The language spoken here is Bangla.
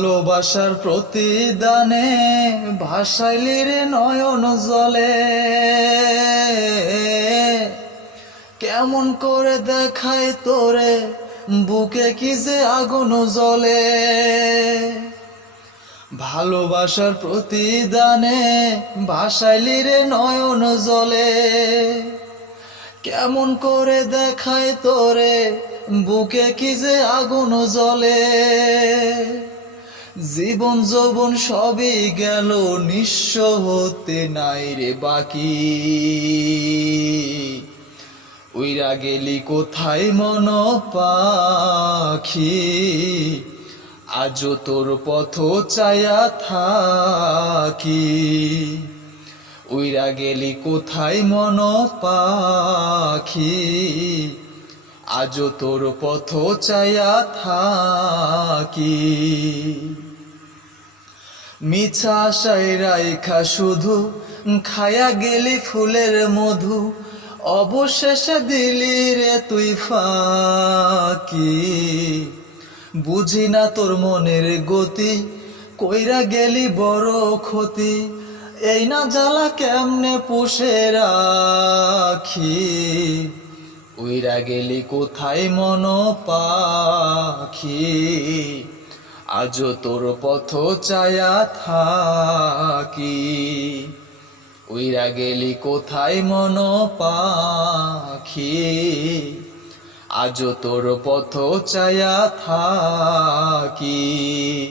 ভালোবাসার প্রতিদানে ভাসাইলি রে নয়ন জলে, কেমন করে দেখাই তোরে বুকে কি যে আগুন জ্বলে। ভালোবাসার প্রতিদানে ভাসাইলি রে নয়ন জলে, কেমন করে দেখাই তোরে বুকে কি যে আগুন জ্বলে। জীবন যৌবন সবই গেল নিঃস্ব হতে নাই রে বাকি, উইরা গেলি কোথায় মন পাখি, আজও তোর পথ চায়া থাকি। উইরা গেলি কোথায় মন পাখি, আজও তোর পথ চায়া থাকি। মিছা আশায় রাইখা শুধু খায়া গেলি ফুলের মধু, অবশেষে দিলি রে তুই ফাঁকি। বুঝি না তোর মনের গতি, কইরা গেলি বড় ক্ষতি, এই না জ্বালা কেমনে পুষে রাখি। উইরা গেলি কোথায় মন পাখি, আজও তোর পথ চায়া থাকি। উইরা গেলি কোথায় মন পাখি, আজও তোর পথ চায়া থাকি।